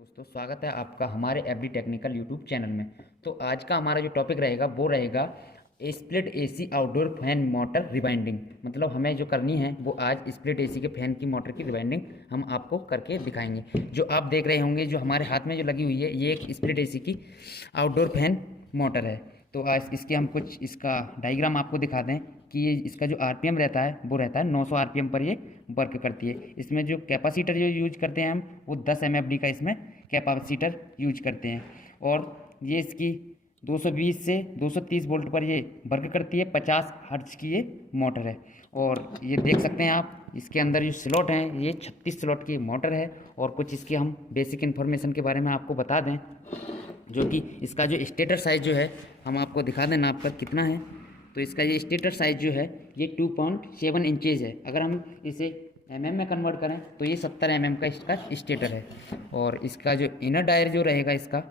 दोस्तों, स्वागत है आपका हमारे एवरी टेक्निकल यूट्यूब चैनल में। तो आज का हमारा जो टॉपिक रहेगा वो रहेगा split AC outdoor fan motor rewinding. मतलब हमें जो करनी है वो आज स्प्लिट एसी के फैन की मोटर की रिवाइंडिंग हम आपको करके दिखाएंगे। जो आप देख रहे होंगे, जो हमारे हाथ में जो लगी हुई है, ये एक स्प्लिट एसी की आउटडोर फैन मोटर है। तो आज इसके हम कुछ इसका डायग्राम आपको दिखा दें कि ये इसका जो आरपीएम रहता है वो रहता है 900 आरपीएम पर ये वर्क करती है। इसमें जो कैपेसिटर जो यूज करते हैं हम, वो 10 एमएफडी का इसमें कैपेसिटर यूज करते हैं। और ये इसकी 220 से 230 वोल्ट पर ये वर्क करती है। 50 हर्ट्ज की ये मोटर है। और ये देख सकते हैं आप, इसके अंदर जो स्लॉट हैं ये 36 स्लॉट की मोटर है। और कुछ इसकी हम बेसिक इन्फॉर्मेशन के बारे में आपको बता दें, जो कि इसका जो स्टेटर साइज़ जो है हम आपको दिखा दें नाप कर कितना है। तो इसका ये स्टेटर साइज़ जो है ये 2.7 इंचेज़ है। अगर हम इसे एमएम में कन्वर्ट करें तो ये 70 एमएम का इसका स्टेटर है। और इसका जो इनर डायर जो रहेगा इसका,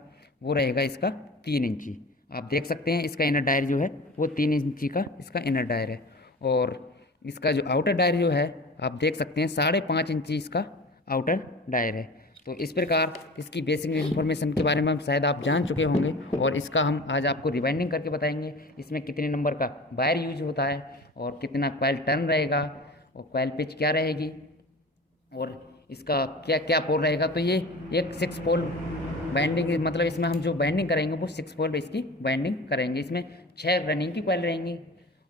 वो रहेगा इसका 3 इंची। आप देख सकते हैं इसका इनर डायर जो है वो 3 इंची का इसका इनर डायर है। और इसका जो आउटर डायर जो है आप देख सकते हैं 5.5 इंची इसका आउटर डायर है। तो इस प्रकार इसकी बेसिक इन्फॉर्मेशन के बारे में शायद आप जान चुके होंगे। और इसका हम आज आपको रिवाइंडिंग करके बताएंगे, इसमें कितने नंबर का वायर यूज होता है और कितना कॉइल टर्न रहेगा और कॉइल पिच क्या रहेगी और इसका क्या क्या पोल रहेगा। तो ये एक 6 पोल बाइंडिंग, मतलब इसमें हम जो बाइंडिंग करेंगे वो 6 पोल इसकी बाइंडिंग करेंगे। इसमें 6 रनिंग की कॉइल रहेंगी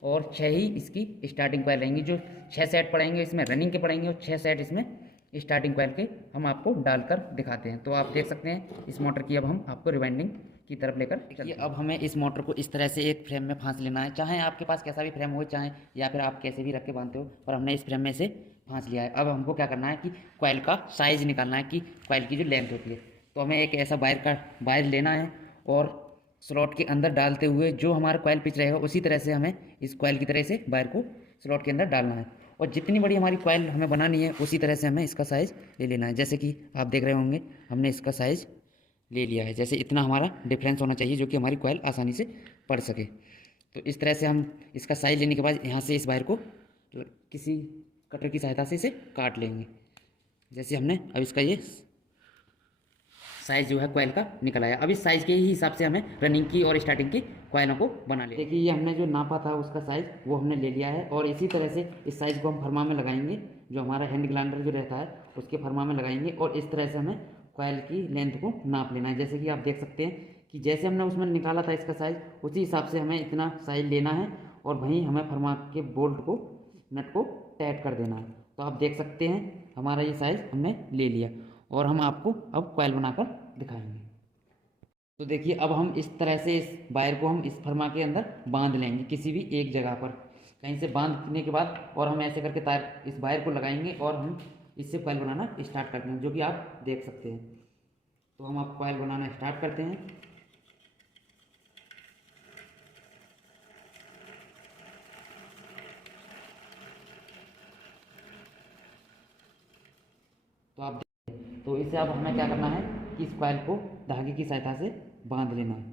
और 6 ही इसकी स्टार्टिंग कॉइल रहेंगी। जो 6 सेट पड़ेंगे इसमें रनिंग के पड़ेंगे और 6 सेट इसमें स्टार्टिंग कॉइल के हम आपको डालकर दिखाते हैं। तो आप देख सकते हैं इस मोटर की अब हम आपको रिवाइंडिंग की तरफ लेकर चलिए। अब हमें इस मोटर को इस तरह से एक फ्रेम में फांस लेना है। चाहे आपके पास कैसा भी फ्रेम हो, चाहे या फिर आप कैसे भी रख के बांधते हो, पर हमने इस फ्रेम में से फांस लिया है। अब हमको क्या करना है कि कॉइल का साइज़ निकालना है कि कॉइल की जो लेंथ होती है। तो हमें एक ऐसा वायर लेना है और स्लॉट के अंदर डालते हुए जो हमारा कॉइल पिच रहेगा उसी तरह से हमें इस कॉइल की तरह से वायर को स्लॉट के अंदर डालना है। और जितनी बड़ी हमारी कॉइल हमें बनानी है उसी तरह से हमें इसका साइज़ ले लेना है। जैसे कि आप देख रहे होंगे हमने इसका साइज़ ले लिया है। जैसे इतना हमारा डिफरेंस होना चाहिए जो कि हमारी कॉइल आसानी से पड़ सके। तो इस तरह से हम इसका साइज़ लेने के बाद यहाँ से इस वायर को किसी कटर की सहायता से इसे काट लेंगे। जैसे हमने अब इसका ये साइज़ जो है कॉइल का निकल आया। अब इस साइज़ के ही हिसाब से हमें रनिंग की और स्टार्टिंग की कॉइलों को बना लिया। देखिए ये हमने जो नापा था उसका साइज़ वो हमने ले लिया है। और इसी तरह से इस साइज़ को हम फरमा में लगाएंगे, जो हमारा हैंड ग्लाइंडर जो रहता है उसके फरमा में लगाएंगे। और इस तरह से हमें कॉइल की लेंथ को नाप लेना है। जैसे कि आप देख सकते हैं कि जैसे हमने उसमें निकाला था इसका साइज़, उसी हिसाब से हमें इतना साइज़ लेना है और वहीं हमें फरमा के बोल्ट को, नट को टाइट कर देना है। तो आप देख सकते हैं हमारा ये साइज़ हमने ले लिया और हम आपको अब कॉइल बनाकर दिखाएंगे। तो देखिए अब हम इस तरह से इस वायर को हम इस फरमा के अंदर बांध लेंगे किसी भी एक जगह पर। कहीं से बांधने के बाद और हम ऐसे करके तार इस वायर को लगाएंगे और हम इससे कॉइल बनाना स्टार्ट करते हैं, जो कि आप देख सकते हैं। तो हम अब कॉइल बनाना स्टार्ट करते हैं। तो आप तो इसे अब हमें क्या करना है कि इस कॉइल को धागे की सहायता से बांध लेना है।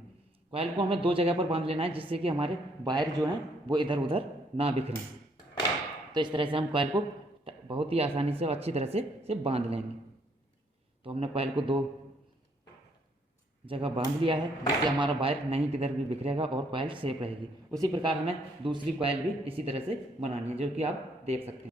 कॉइल को हमें 2 जगह पर बांध लेना है जिससे कि हमारे वायर जो हैं वो इधर उधर ना बिखरें। तो इस तरह से हम कॉइल को बहुत ही आसानी से और अच्छी तरह से बांध लेंगे। तो हमने कॉइल को 2 जगह बांध लिया है जिससे हमारा वायर नहीं किधर भी बिखरेगा और कॉइल सेफ रहेगी। उसी प्रकार हमें दूसरी कॉइल भी इसी तरह से बनानी है, जो कि आप देख सकते हैं।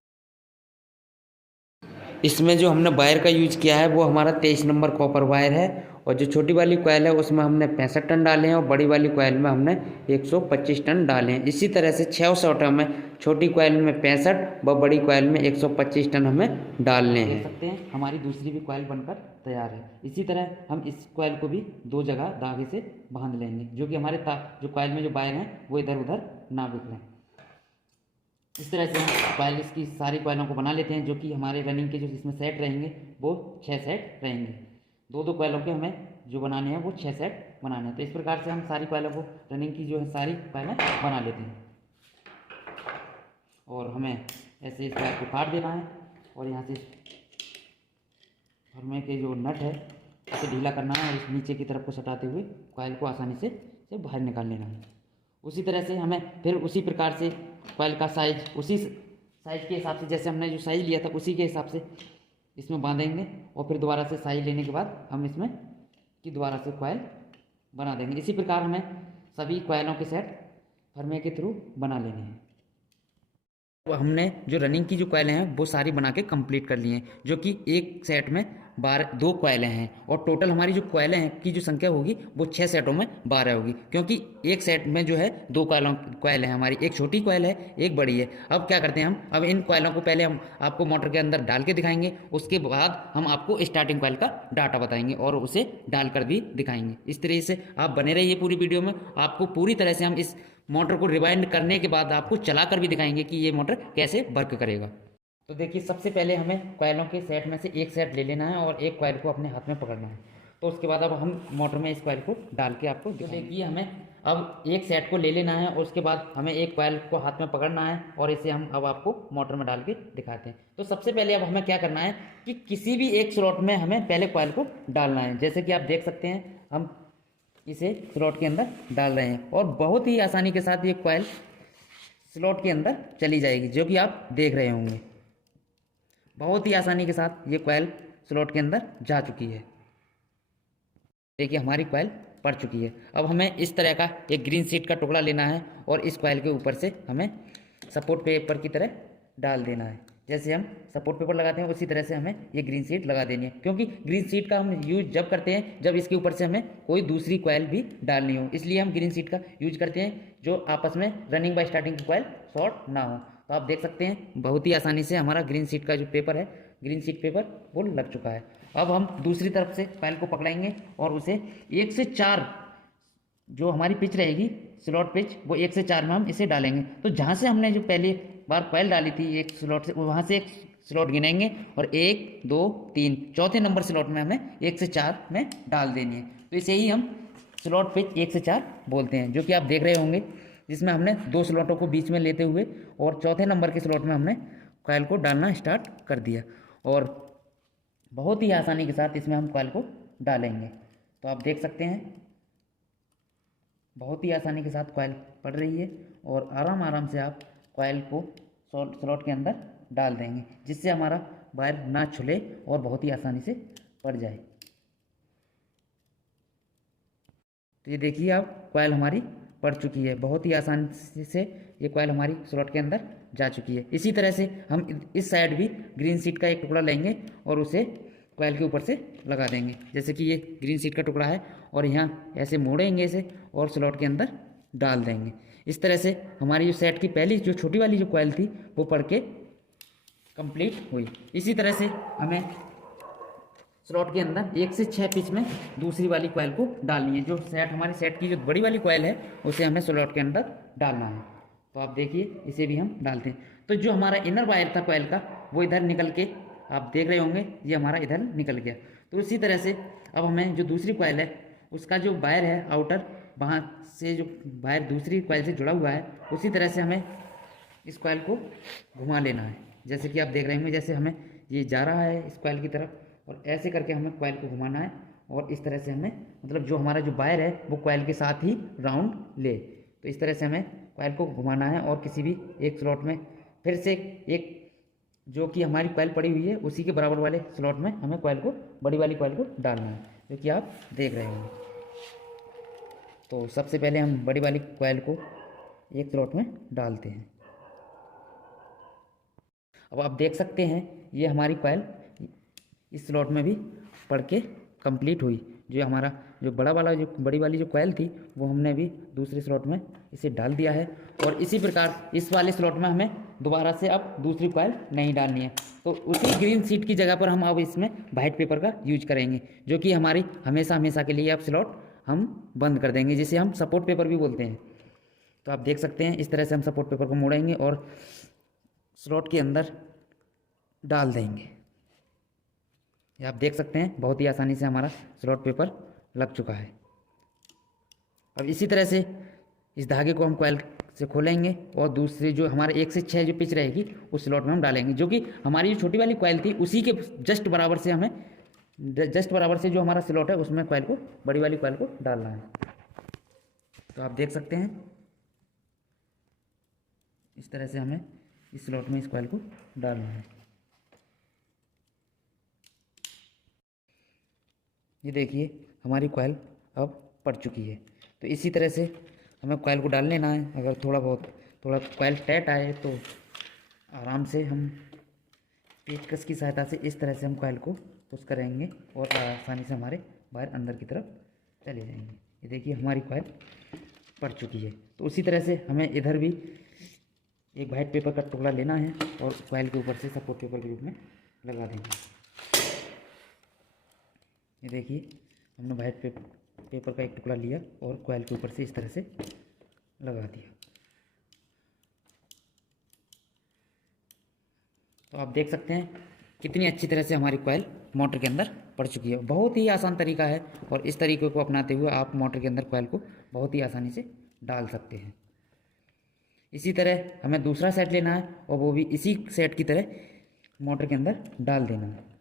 इसमें जो हमने वायर का यूज किया है वो हमारा 23 नंबर कॉपर वायर है। और जो छोटी वाली कॉइल है उसमें हमने 65 टन डाले हैं और बड़ी वाली कॉइल में हमने 125 टन डाले हैं। इसी तरह से 6 शॉट हमें छोटी कॉइल में 65 व बड़ी कॉइल में 125 टन हमें डालने हैं। देख सकते हैं हमारी दूसरी भी कॉइल बनकर तैयार है। इसी तरह हम इस कॉइल को भी 2 जगह धागे से बांध लेंगे, जो कि हमारे जो कॉइल में जो वायर हैं वो इधर उधर ना बिखरें। इस तरह से हम कॉइल की सारी कॉइलों को बना लेते हैं, जो कि हमारे रनिंग के जो इसमें सेट रहेंगे वो 6 सेट रहेंगे। 2-2 कॉइलों के हमें जो बनाने हैं वो 6 सेट बनाने हैं। तो इस प्रकार से हम सारी कॉइलों को, रनिंग की जो है सारी कॉइलें बना लेते हैं। और हमें ऐसे इस वायर को काट देना है और यहाँ से फरमे के जो नट है उसे ढीला करना है और इस नीचे की तरफ को सटाते हुए कॉइल को आसानी से बाहर निकाल लेना है। उसी तरह से हमें फिर उसी प्रकार से कॉइल का साइज उसी साइज के हिसाब से, जैसे हमने जो साइज लिया था उसी के हिसाब से इसमें बांधेंगे और फिर दोबारा से साई लेने के बाद हम इसमें की दोबारा से कॉयल बना देंगे। इसी प्रकार हमें सभी कॉयलों के सेट फरमे के थ्रू बना लेने हैं। तो हमने जो रनिंग की जो कॉयलें हैं वो सारी बना के कंप्लीट कर ली हैं, जो कि एक सेट में 2 कॉयलें हैं और टोटल हमारी जो कॉयलें हैं की जो संख्या होगी वो 6 सेटों में 12 होगी, क्योंकि एक सेट में जो है 2 कॉयल हैं हमारी, एक छोटी कॉयल है एक बड़ी है। अब क्या करते हैं हम, अब इन कॉयलों को पहले हम आपको मोटर के अंदर डाल के दिखाएंगे, उसके बाद हम आपको स्टार्टिंग कॉयल का डाटा बताएंगे और उसे डालकर भी दिखाएंगे। इस तरीके से आप बने रहिए पूरी वीडियो में, आपको पूरी तरह से हम इस मोटर को रिवाइंड करने के बाद आपको चलाकर भी दिखाएंगे कि ये मोटर कैसे वर्क करेगा। तो देखिए, सबसे पहले हमें कॉयलों के सेट में से एक सेट ले लेना है और एक कॉयल को अपने हाथ में पकड़ना है। तो उसके बाद अब हम मोटर में इस कॉयल को डाल के आपको तो देखिए, हमें अब एक सेट को ले लेना है और उसके बाद हमें एक कॉयल को हाथ में पकड़ना है और इसे हम अब आपको मोटर में डाल के दिखाते हैं। तो सबसे पहले अब हमें क्या करना है कि किसी भी एक स्लॉट में हमें पहले कॉयल को डालना है। जैसे कि आप देख सकते हैं, हम इसे स्लॉट के अंदर डाल रहे हैं और बहुत ही आसानी के साथ ये कॉयल स्लॉट के अंदर चली जाएगी, जो कि आप देख रहे होंगे। बहुत ही आसानी के साथ ये कॉयल स्लॉट के अंदर जा चुकी है। देखिए, हमारी कॉयल पड़ चुकी है। अब हमें इस तरह का एक ग्रीन शीट का टुकड़ा लेना है और इस कॉयल के ऊपर से हमें सपोर्ट पेपर की तरह डाल देना है। जैसे हम सपोर्ट पेपर लगाते हैं उसी तरह से हमें ये ग्रीन शीट लगा देनी है, क्योंकि ग्रीन शीट का हम यूज जब करते हैं जब इसके ऊपर से हमें कोई दूसरी कॉयल भी डालनी हो, इसलिए हम ग्रीन शीट का यूज करते हैं, जो आपस में रनिंग बाय स्टार्टिंग की कॉयल शॉर्ट ना हो। तो आप देख सकते हैं बहुत ही आसानी से हमारा ग्रीन शीट का जो पेपर है, ग्रीन शीट पेपर वो लग चुका है। अब हम दूसरी तरफ से कॉयल को पकड़ेंगे और उसे 1 से 4 जो हमारी पिच रहेगी स्लॉट पिच, वो 1 से 4 में हम इसे डालेंगे। तो जहाँ से हमने जो पहली बार कॉयल डाली थी एक स्लॉट से, वहाँ से एक स्लॉट गिनेंगे और 1 2 3 चौथे नंबर स्लॉट में हमें 1 से 4 में डाल देनी है। तो इसे ही हम स्लॉट पिच 1 से 4 बोलते हैं, जो कि आप देख रहे होंगे, जिसमें हमने 2 स्लॉटों को बीच में लेते हुए और चौथे नंबर के स्लॉट में हमने कॉयल को डालना स्टार्ट कर दिया और बहुत ही आसानी के साथ इसमें हम कॉयल को डालेंगे। तो आप देख सकते हैं बहुत ही आसानी के साथ कॉयल पड़ रही है और आराम आराम से आप कॉयल को स्लॉट के अंदर डाल देंगे, जिससे हमारा वायर ना छुले और बहुत ही आसानी से पड़ जाए। तो ये देखिए, आप कॉयल हमारी पड़ चुकी है, बहुत ही आसानी से ये कॉयल हमारी स्लॉट के अंदर जा चुकी है। इसी तरह से हम इस साइड भी ग्रीन शीट का एक टुकड़ा लेंगे और उसे कॉयल के ऊपर से लगा देंगे। जैसे कि ये ग्रीन शीट का टुकड़ा है और यहाँ ऐसे मोड़ेंगे इसे और स्लॉट के अंदर डाल देंगे। इस तरह से हमारी जो सेट की पहली जो छोटी वाली जो कॉयल थी वो पड़ के कंप्लीट हुई। इसी तरह से हमें स्लॉट के अंदर 1 से 6 पिच में दूसरी वाली कॉयल को डालनी है। जो हमारी सेट की जो बड़ी वाली कॉयल है उसे हमें स्लॉट के अंदर डालना है। तो आप देखिए, इसे भी हम डालते हैं। तो जो हमारा इनर वायर था कॉयल का वो इधर निकल के, आप देख रहे होंगे, ये हमारा इधर निकल गया। तो इसी तरह से अब हमें जो दूसरी कॉयल है उसका जो वायर है आउटर, वहाँ से जो वायर दूसरी कॉयल से जुड़ा हुआ है, उसी तरह से हमें इस कॉयल को घुमा लेना है। जैसे कि आप देख रहे होंगे, जैसे हमें ये जा रहा है इस कॉयल की तरफ और ऐसे करके हमें कॉयल को घुमाना है और इस तरह से हमें, मतलब जो हमारा जो वायर है वो कॉयल के साथ ही राउंड ले। तो इस तरह से हमें कॉयल को घुमाना है और किसी भी एक स्लॉट में फिर से एक जो कि हमारी कॉयल पड़ी हुई है उसी के बराबर वाले स्लॉट में हमें कॉयल को, बड़ी वाली कॉयल को डालना है, जो कि आप देख रहे होंगे। तो सबसे पहले हम बड़ी वाली कॉयल को एक स्लॉट में डालते हैं। अब आप देख सकते हैं ये हमारी कॉयल इस स्लॉट में भी पड़ के कंप्लीट हुई। जो हमारा जो बड़ी वाली जो कॉयल थी वो हमने भी दूसरे स्लॉट में इसे डाल दिया है और इसी प्रकार इस वाले स्लॉट में हमें दोबारा से अब दूसरी कॉयल नहीं डालनी है। तो उसी ग्रीन शीट की जगह पर हम अब इसमें वाइट पेपर का यूज करेंगे, जो कि हमारी हमेशा हमेशा के लिए अब स्लॉट हम बंद कर देंगे, जिसे हम सपोर्ट पेपर भी बोलते हैं। तो आप देख सकते हैं इस तरह से हम सपोर्ट पेपर को मोड़ेंगे और स्लॉट के अंदर डाल देंगे। ये आप देख सकते हैं बहुत ही आसानी से हमारा स्लॉट पेपर लग चुका है। अब इसी तरह से इस धागे को हम कॉयल से खोलेंगे और दूसरी जो हमारे 1 से 6 जो पिच रहेगी उस स्लॉट में हम डालेंगे, जो कि हमारी जो छोटी वाली कॉयल थी उसी के जस्ट बराबर से हमें, जस्ट बराबर से जो हमारा स्लॉट है उसमें कॉयल को, बड़ी वाली कॉयल को डालना है। तो आप देख सकते हैं इस तरह से हमें इस स्लॉट में इस कॉयल को डालना है। ये देखिए हमारी कॉइल अब पड़ चुकी है। तो इसी तरह से हमें कॉइल को डाल लेना है। अगर थोड़ा कॉइल टाइट आए तो आराम से हम पेचकस की सहायता से इस तरह से हम कॉइल को पुश करेंगे और आसानी से हमारे वायर अंदर की तरफ चले जाएंगे। ये देखिए हमारी कॉइल पड़ चुकी है। तो उसी तरह से हमें इधर भी एक वाइट पेपर का टुकड़ा लेना है और कॉइल के ऊपर से सपोर्ट पेपर के रूप में लगा देंगे। ये देखिए हमने वाइट पेपर का एक टुकड़ा लिया और कॉइल के ऊपर से इस तरह से लगा दिया। तो आप देख सकते हैं कितनी अच्छी तरह से हमारी कॉइल मोटर के अंदर पड़ चुकी है। बहुत ही आसान तरीका है और इस तरीके को अपनाते हुए आप मोटर के अंदर कॉइल को बहुत ही आसानी से डाल सकते हैं। इसी तरह हमें दूसरा सेट लेना है और वो भी इसी सेट की तरह मोटर के अंदर डाल देना है।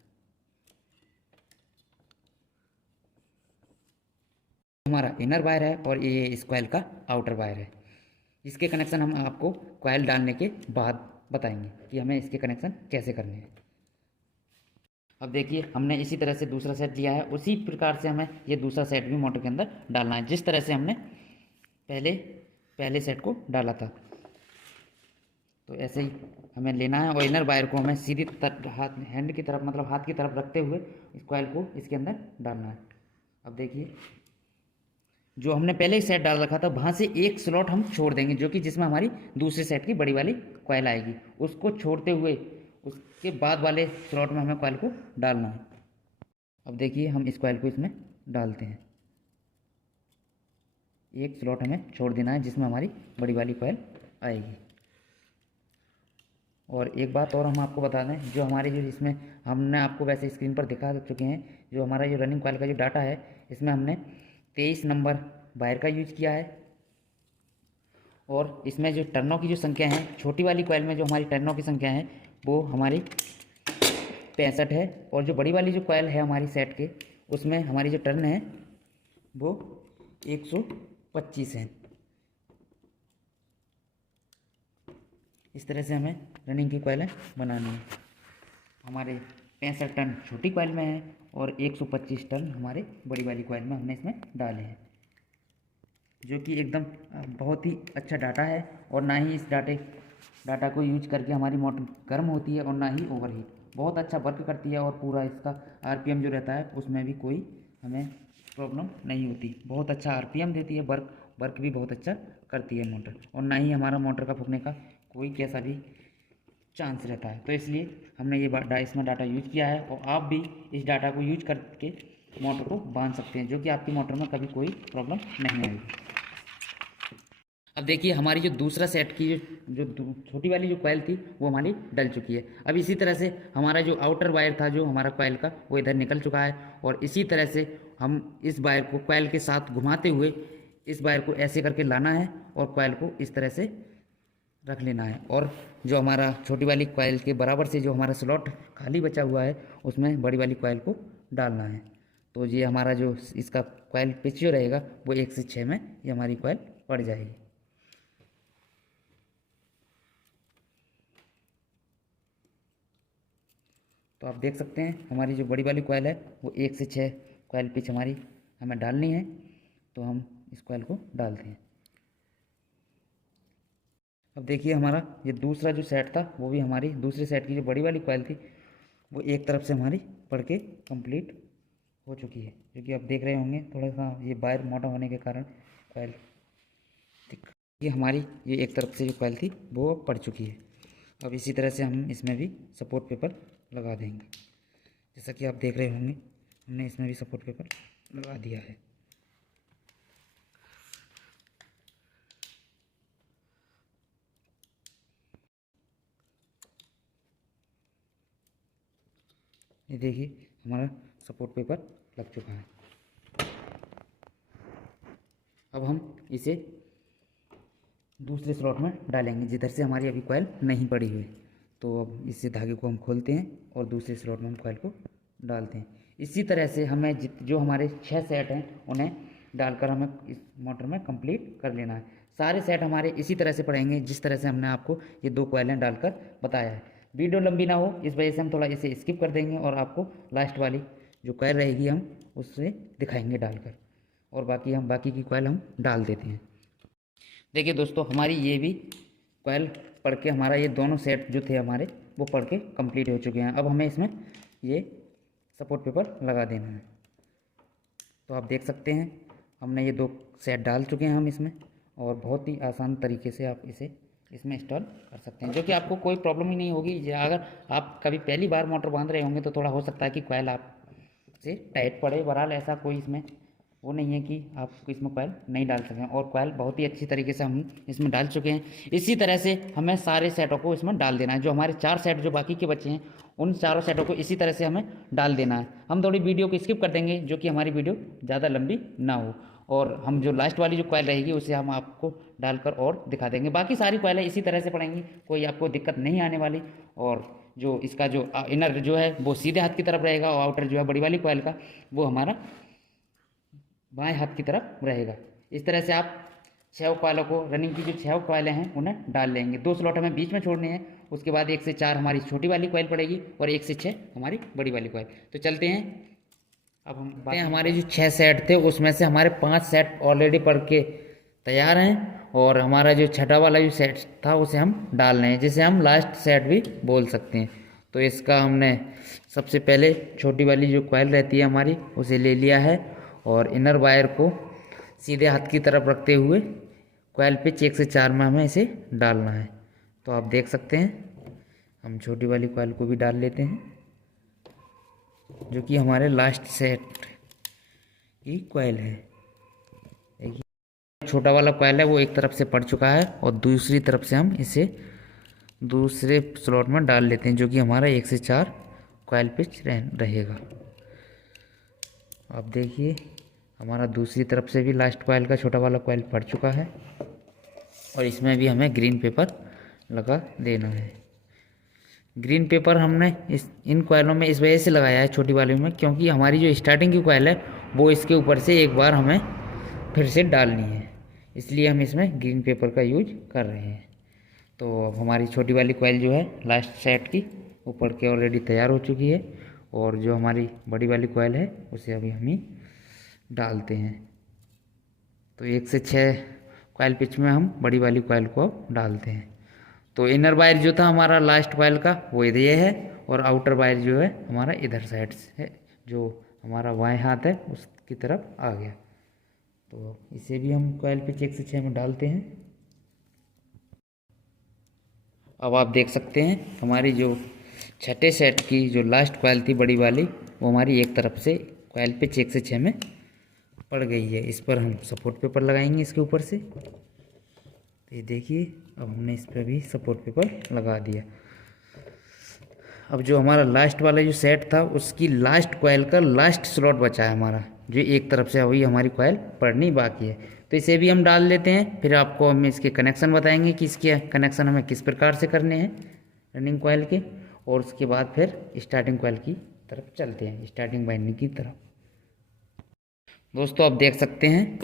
हमारा इनर वायर है और ये इस कॉइल का आउटर वायर है। इसके कनेक्शन हम आपको कॉइल डालने के बाद बताएंगे कि हमें इसके कनेक्शन कैसे करने हैं। अब देखिए हमने इसी तरह से दूसरा सेट लिया है, उसी प्रकार से हमें ये दूसरा सेट भी मोटर के अंदर डालना है जिस तरह से हमने पहले सेट को डाला था। तो ऐसे ही हमें लेना है और इनर वायर को हमें सीधी हैंड की तरफ मतलब हाथ की तरफ रखते हुए इस कॉइल को इसके अंदर डालना है। अब देखिए जो हमने पहले ही सेट डाल रखा था वहाँ से एक स्लॉट हम छोड़ देंगे जो कि जिसमें हमारी दूसरे सेट की बड़ी वाली कॉइल आएगी। उसको छोड़ते हुए उसके बाद वाले स्लॉट में हमें कॉइल को डालना है। अब देखिए हम इस कॉइल को इसमें डालते हैं। एक स्लॉट हमें छोड़ देना है जिसमें हमारी बड़ी वाली कॉइल आएगी। और एक बात और हम आपको बता दें, जो हमारे जो इसमें हमने आपको वैसे स्क्रीन पर दिखा चुके हैं, जो हमारा जो रनिंग कॉइल का जो डाटा है इसमें हमने 23 नंबर वायर का यूज किया है। और इसमें जो टर्नों की जो संख्या है, छोटी वाली कॉइल में जो हमारी टर्नों की संख्या है वो हमारी 65 है और जो बड़ी वाली जो कॉइल है हमारी सेट के उसमें हमारी जो टर्न है वो 125 है। इस तरह से हमें रनिंग की कॉइलें बनानी है। हमारे 65 टन छोटी कॉइल में है और 125 टन हमारे बड़ी वाली कॉइल में हमने इसमें डाले हैं, जो कि एकदम बहुत ही अच्छा डाटा है। और ना ही इस डाटा को यूज करके हमारी मोटर गर्म होती है और ना ही ओवरहीट, बहुत अच्छा वर्क करती है। और पूरा इसका आरपीएम जो रहता है उसमें भी कोई हमें प्रॉब्लम नहीं होती, बहुत अच्छा आरपीएम देती है, वर्क भी बहुत अच्छा करती है मोटर। और ना ही हमारा मोटर का फूकने का कोई कैसा भी चांस रहता है। तो इसलिए हमने ये इसमें डाटा यूज किया है और आप भी इस डाटा को यूज करके मोटर को बांध सकते हैं, जो कि आपकी मोटर में कभी कोई प्रॉब्लम नहीं आएगी। अब देखिए हमारी जो दूसरा सेट की जो छोटी वाली जो कॉइल थी वो हमारी डल चुकी है। अब इसी तरह से हमारा जो आउटर वायर था जो हमारा कॉइल का वो इधर निकल चुका है और इसी तरह से हम इस वायर को कॉइल के साथ घुमाते हुए इस वायर को ऐसे करके लाना है और कॉइल को इस तरह से रख लेना है। और जो हमारा छोटी वाली कॉइल के बराबर से जो हमारा स्लॉट खाली बचा हुआ है उसमें बड़ी वाली कॉइल को डालना है। तो ये हमारा जो इसका कॉइल पिच जो रहेगा वो 1 से 6 में ये हमारी कॉइल पड़ जाएगी। तो आप देख सकते हैं हमारी जो बड़ी वाली कॉइल है वो 1 से 6 कॉइल पिच हमारी हमें डालनी है। तो हम इस कॉइल को डालते हैं। अब देखिए हमारा ये दूसरा जो सेट था वो भी हमारी दूसरे सेट की जो बड़ी वाली कॉइल थी वो एक तरफ से हमारी पड़ के कंप्लीट हो चुकी है, जो कि आप देख रहे होंगे थोड़ा सा ये वायर मोटा होने के कारण कॉइल ये हमारी ये एक तरफ से जो कॉइल थी वो पड़ चुकी है। अब इसी तरह से हम इसमें भी सपोर्ट पेपर लगा देंगे। जैसा कि आप देख रहे होंगे हमने इसमें भी सपोर्ट पेपर लगा दिया है। ये देखिए हमारा सपोर्ट पेपर लग चुका है। अब हम इसे दूसरे स्लॉट में डालेंगे जिधर से हमारी अभी कॉइल नहीं पड़ी हुई। तो अब इसे धागे को हम खोलते हैं और दूसरे स्लॉट में हम कॉइल को डालते हैं। इसी तरह से हमें जो हमारे 6 सेट हैं उन्हें डालकर हमें इस मोटर में कंप्लीट कर लेना है। सारे सेट हमारे इसी तरह से पड़ेंगे जिस तरह से हमने आपको ये 2 कॉइलें डालकर बताया है। वीडियो लंबी ना हो इस वजह से हम थोड़ा इसे स्किप कर देंगे और आपको लास्ट वाली जो कॉयल रहेगी हम उससे दिखाएंगे डालकर, और बाकी की कॉयल हम डाल देते हैं। देखिए दोस्तों, हमारी ये भी कॉयल पढ़ के, हमारा ये दोनों सेट जो थे हमारे वो पढ़ के कंप्लीट हो चुके हैं। अब हमें इसमें ये सपोर्ट पेपर लगा देना है। तो आप देख सकते हैं हमने ये 2 सेट डाल चुके हैं हम इसमें, और बहुत ही आसान तरीके से आप इसे इसमें इंस्टॉल कर सकते हैं, जो कि आपको कोई प्रॉब्लम ही नहीं होगी। अगर आप कभी पहली बार मोटर बांध रहे होंगे तो थोड़ा हो सकता है कि कॉयल आपसे टाइट पड़े, बहरहाल ऐसा कोई इसमें वो नहीं है कि आप इसमें कॉयल नहीं डाल सकें। और कॉयल बहुत ही अच्छी तरीके से हम इसमें डाल चुके हैं। इसी तरह से हमें सारे सेटों को इसमें डाल देना है। जो हमारे 4 सेट जो बाकी के बचे हैं उन चारों सेटों को इसी तरह से हमें डाल देना है। हम थोड़ी वीडियो को स्किप कर देंगे, जो कि हमारी वीडियो ज़्यादा लंबी ना हो, और हम जो लास्ट वाली जो कॉयल रहेगी उसे हम आपको डालकर और दिखा देंगे। बाकी सारी कॉयलें इसी तरह से पड़ेंगी, कोई आपको दिक्कत नहीं आने वाली। और जो इसका जो इनर जो है वो सीधे हाथ की तरफ रहेगा, और आउटर जो है बड़ी वाली कॉयल का वो हमारा बाएं हाथ की तरफ रहेगा। इस तरह से आप 6 कॉयलों को, रनिंग की जो 6 कॉयलें हैं उन्हें डाल लेंगे। 2 स्लॉट हमें बीच में छोड़ने हैं। उसके बाद 1 से 4 हमारी छोटी वाली कॉयल पड़ेगी, और 1 से 6 हमारी बड़ी वाली कॉयल। तो चलते हैं। अब हम बात हमारे जो 6 सेट थे उसमें से हमारे 5 सेट ऑलरेडी पढ़ के तैयार हैं, और हमारा जो छठा वाला जो सेट था उसे हम डाल रहे हैं, जिसे हम लास्ट सेट भी बोल सकते हैं। तो इसका हमने सबसे पहले छोटी वाली जो कॉयल रहती है हमारी उसे ले लिया है, और इनर वायर को सीधे हाथ की तरफ रखते हुए कॉयल पे 1 से 4 में हमें इसे डालना है। तो आप देख सकते हैं हम छोटी वाली कॉयल को भी डाल लेते हैं, जो कि हमारे लास्ट सेट की कॉयल है। छोटा वाला कॉयल है वो एक तरफ से पड़ चुका है, और दूसरी तरफ से हम इसे दूसरे स्लॉट में डाल लेते हैं, जो कि हमारा 1 से 4 कॉयल पिच रहेगा। आप देखिए हमारा दूसरी तरफ से भी लास्ट कॉयल का छोटा वाला कॉयल पड़ चुका है, और इसमें भी हमें ग्रीन पेपर लगा देना है। ग्रीन पेपर हमने इन कॉयलों में इस वजह से लगाया है छोटी वाली में, क्योंकि हमारी जो स्टार्टिंग की कॉयल है वो इसके ऊपर से एक बार हमें फिर से डालनी है, इसलिए हम इसमें ग्रीन पेपर का यूज कर रहे हैं। तो हमारी छोटी वाली कॉयल जो है लास्ट सेट की वो पड़ के ऑलरेडी तैयार हो चुकी है, और जो हमारी बड़ी वाली कॉयल है उसे अभी हम ही डालते हैं। तो 1 से 6 कॉयल पिच में हम बड़ी वाली कॉयल को डालते हैं। तो इनर वायर जो था हमारा लास्ट कॉयल का वो इधर ये है, और आउटर वायर जो है हमारा इधर साइड से है, जो हमारा बाएं हाथ है उसकी तरफ आ गया। तो इसे भी हम कॉयल पिच 1 से 6 में डालते हैं। अब आप देख सकते हैं हमारी जो छठे सेट की जो लास्ट कॉयल थी बड़ी वाली वो हमारी एक तरफ से कॉयल पिच 1 से 6 में पड़ गई है। इस पर हम सपोर्ट पेपर लगाएंगे इसके ऊपर से। तो ये देखिए अब हमने इस पर भी सपोर्ट पेपर लगा दिया। अब जो हमारा लास्ट वाला जो सेट था उसकी लास्ट कॉयल का लास्ट स्लॉट बचा है हमारा, जो एक तरफ से वही हमारी कॉयल पड़नी बाकी है। तो इसे भी हम डाल लेते हैं, फिर आपको हम इसके कनेक्शन बताएंगे कि इसके कनेक्शन हमें किस प्रकार से करने हैं रनिंग कॉयल के, और उसके बाद फिर स्टार्टिंग कॉयल की तरफ चलते हैं, स्टार्टिंग वाइंडिंग की तरफ। दोस्तों आप देख सकते हैं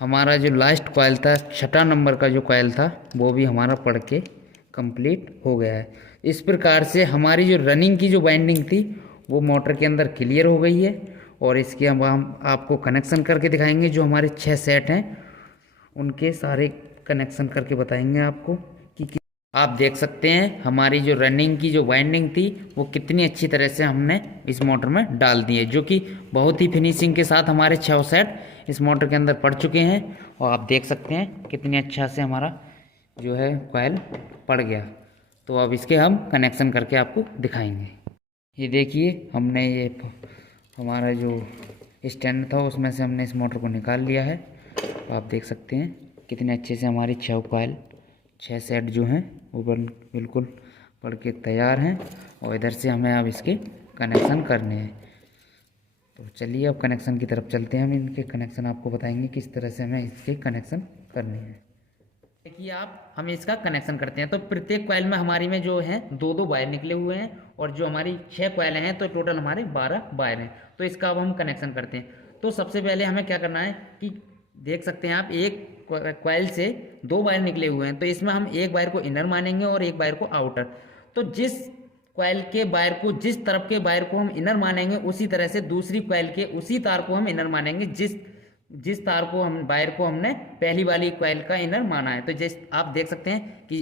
हमारा जो लास्ट कॉयल था, छठा नंबर का जो कॉयल था वो भी हमारा पड़ के कंप्लीट हो गया है। इस प्रकार से हमारी जो रनिंग की जो वाइंडिंग थी वो मोटर के अंदर क्लियर हो गई है, और इसके हम आपको कनेक्शन करके दिखाएंगे। जो हमारे 6 सेट हैं उनके सारे कनेक्शन करके बताएंगे आपको कि आप देख सकते हैं हमारी जो रनिंग की जो वाइंडिंग थी वो कितनी अच्छी तरह से हमने इस मोटर में डाल दी है, जो कि बहुत ही फिनिशिंग के साथ हमारे 6 सेट इस मोटर के अंदर पड़ चुके हैं। और आप देख सकते हैं कितनी अच्छा से हमारा जो है कॉयल पड़ गया। तो अब इसके हम कनेक्शन करके आपको दिखाएंगे। ये देखिए हमने ये हमारा जो स्टैंड था उसमें से हमने इस मोटर को निकाल लिया है। तो आप देख सकते हैं कितने अच्छे से हमारी 6 कॉयल 6 सेट जो हैं वो बिल्कुल पड़ के तैयार हैं, और इधर से हमें अब इसके कनेक्शन करने हैं। तो चलिए अब कनेक्शन की तरफ चलते हैं। हम इनके कनेक्शन आपको बताएंगे किस तरह से हमें इसके कनेक्शन करने हैं। देखिए आप हम इसका कनेक्शन करते हैं। तो प्रत्येक कॉयल में हमारी में जो है 2-2 वायर निकले हुए हैं, और जो हमारी 6 कॉयल हैं तो टोटल हमारे 12 वायर हैं। तो इसका अब हम कनेक्शन करते हैं। तो सबसे पहले हमें क्या करना है कि देख सकते हैं आप एक कॉयल से 2 वायर निकले हुए हैं, तो इसमें हम एक वायर को इनर मानेंगे और एक वायर को आउटर। तो जिस कॉइल के वायर को, जिस तरफ के वायर को हम इनर मानेंगे, उसी तरह से दूसरी कॉइल के उसी तार को हम इनर मानेंगे जिस तार को हम वायर को हमने पहली वाली कॉइल का इनर माना है। तो जैसे आप देख सकते हैं कि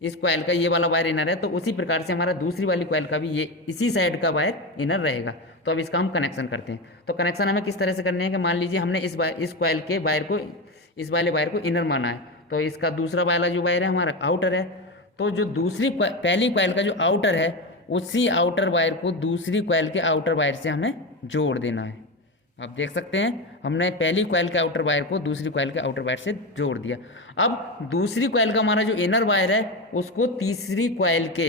इस कॉइल का ये वाला वायर इनर है, तो उसी प्रकार से हमारा दूसरी वाली कॉइल का भी ये इसी साइड का वायर इनर रहेगा। तो अब इसका हम कनेक्शन करते हैं। तो कनेक्शन हमें किस तरह से करने हैं कि मान लीजिए हमने इस कॉइल के वायर को, इस वाले वायर को इनर माना है, तो इसका दूसरा वाला जो वायर है हमारा आउटर है। तो जो पहली कॉइल का जो आउटर है, उसी आउटर वायर को दूसरी कॉइल के आउटर वायर से हमें जोड़ देना है। आप देख सकते हैं हमने पहली कॉइल के आउटर वायर को दूसरी कॉइल के आउटर वायर से जोड़ दिया। अब दूसरी कॉइल का हमारा जो इनर वायर है, उसको तीसरी कॉइल के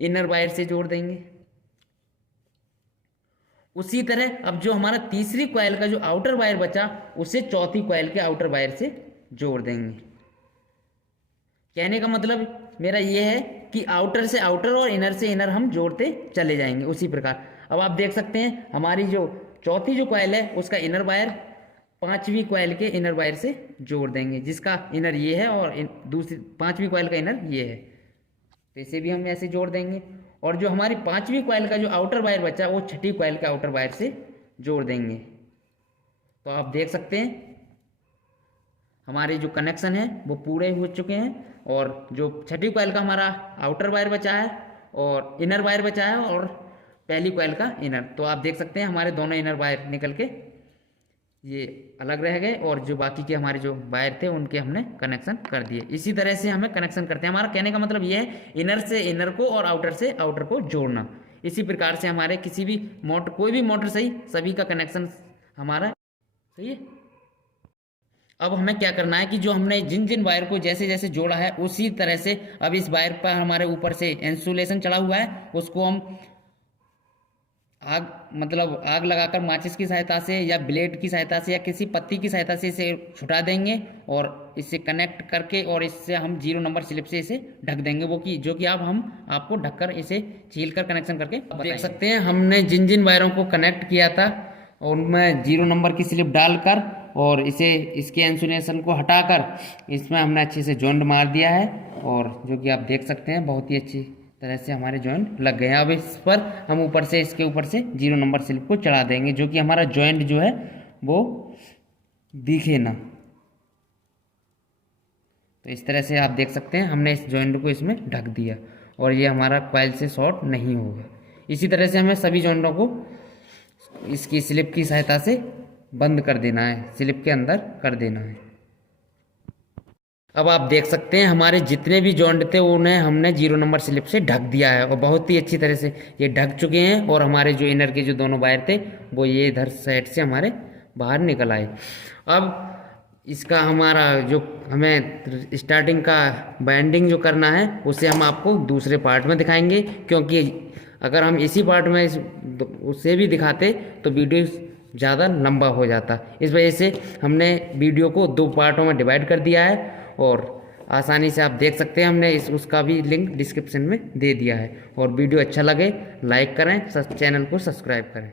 इनर वायर से जोड़ देंगे। उसी तरह अब जो हमारा तीसरी कॉइल का जो आउटर वायर बचा, उसे चौथी कॉइल के आउटर वायर से जोड़ देंगे। कहने का मतलब मेरा ये है कि आउटर से आउटर और इनर से इनर हम जोड़ते चले जाएंगे उसी प्रकार। अब आप देख सकते हैं हमारी जो चौथी जो कॉइल है, उसका इनर वायर पांचवी कॉइल के इनर वायर से जोड़ देंगे, जिसका इनर ये है और दूसरी पांचवी कॉइल का इनर ये है। तो इसे भी हम ऐसे जोड़ देंगे। और जो हमारी पांचवी कॉइल का जो आउटर वायर बचा, वो छठी कॉइल के आउटर वायर से जोड़ देंगे। तो आप देख सकते हैं हमारे जो कनेक्शन है वो पूरे हो चुके हैं। और जो छठी कॉइल का हमारा आउटर वायर बचा है और इनर वायर बचा है और पहली कॉइल का इनर, तो आप देख सकते हैं हमारे दोनों इनर वायर निकल के ये अलग रह गए और जो बाकी के हमारे जो वायर थे उनके हमने कनेक्शन कर दिए। इसी तरह से हमें कनेक्शन करते हैं। हमारा कहने का मतलब ये है इनर से इनर को और आउटर से आउटर को जोड़ना। इसी प्रकार से हमारे किसी भी मोटर, कोई भी मोटर सही, सभी का कनेक्शन हमारा सही है। अब हमें क्या करना है कि जो हमने जिन जिन वायर को जैसे जैसे जोड़ा है, उसी तरह से अब इस वायर पर हमारे ऊपर से इंसुलेशन चढ़ा हुआ है, उसको हम आग लगाकर माचिस की सहायता से या ब्लेड की सहायता से या किसी पत्ती की सहायता से इसे छुटा देंगे और इसे कनेक्ट करके और इससे हम 0 नंबर स्लिप से इसे ढक देंगे। जो कि अब हम आपको ढककर इसे छील कर कनेक्शन करके देख सकते हैं। हमने जिन जिन वायरों को कनेक्ट किया था उनमें 0 नंबर की स्लिप डालकर और इसके इंसुलेशन को हटाकर इसमें हमने अच्छे से जॉइंट मार दिया है। और जो कि आप देख सकते हैं बहुत ही अच्छी तरह से हमारे जॉइंट लग गए हैं। अब इस पर हम इसके ऊपर से 0 नंबर स्लिप को चढ़ा देंगे, जो कि हमारा जॉइंट जो है वो दिखे ना। तो इस तरह से आप देख सकते हैं हमने इस जॉइंट को इसमें ढक दिया और ये हमारा कॉइल से शॉर्ट नहीं होगा। इसी तरह से हमें सभी जॉइंटों को इसकी स्लिप की सहायता से बंद कर देना है, स्लिप के अंदर कर देना है। अब आप देख सकते हैं हमारे जितने भी जॉइंट थे उन्हें हमने 0 नंबर स्लिप से ढक दिया है और बहुत ही अच्छी तरह से ये ढक चुके हैं। और हमारे जो इनर के जो दोनों वायर थे वो ये इधर साइड से हमारे बाहर निकल आए। अब इसका हमारा जो हमें स्टार्टिंग का बाइंडिंग जो करना है उसे हम आपको दूसरे पार्ट में दिखाएंगे, क्योंकि अगर हम इसी पार्ट में उसे भी दिखाते तो वीडियो ज़्यादा लंबा हो जाता। इस वजह से हमने वीडियो को 2 पार्टों में डिवाइड कर दिया है और आसानी से आप देख सकते हैं हमने उसका भी लिंक डिस्क्रिप्शन में दे दिया है। और वीडियो अच्छा लगे लाइक करें, चैनल को सब्सक्राइब करें।